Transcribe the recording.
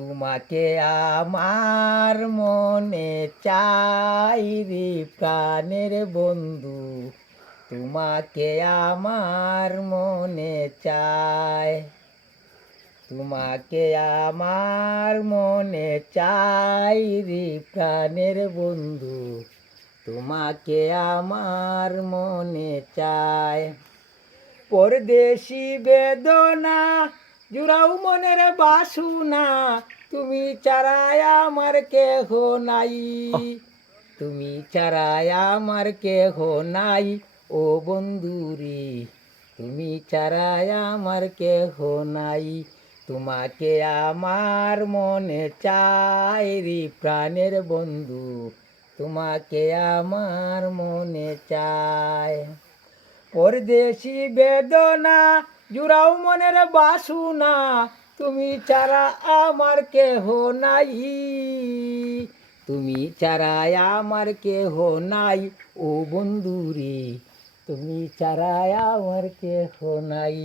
তোমাকে আমার মনে চাই রে প্রাণের বন্ধু, তোমাকে আমার মনে চাই, তোমাকে আমার মনে চাই রে প্রাণের বন্ধু, তোমাকে আমার মনে চাই। পরদেশি বেদনা জুড়াও মনের বাসনা, তুমি ছাড়াই আমার কেহ নাই, তুমি ছাড়াই আমার কেহ নাই ও বন্ধুরে, তুমি ছাড়াই আমার কেহ নাই। তোমাকে আমার মনে চাই রে প্রাণের বন্ধু, তোমাকে আমার মনে চাই। পরদেশি বেদনা জুড়াও মনের বাসনা, তুমি ছাড়া আমার কেহ নাই, তুমি ছাড়া আমার কেহ নাই ও বন্ধুরে, তুমি ছাড়া আমার কেহ নাই।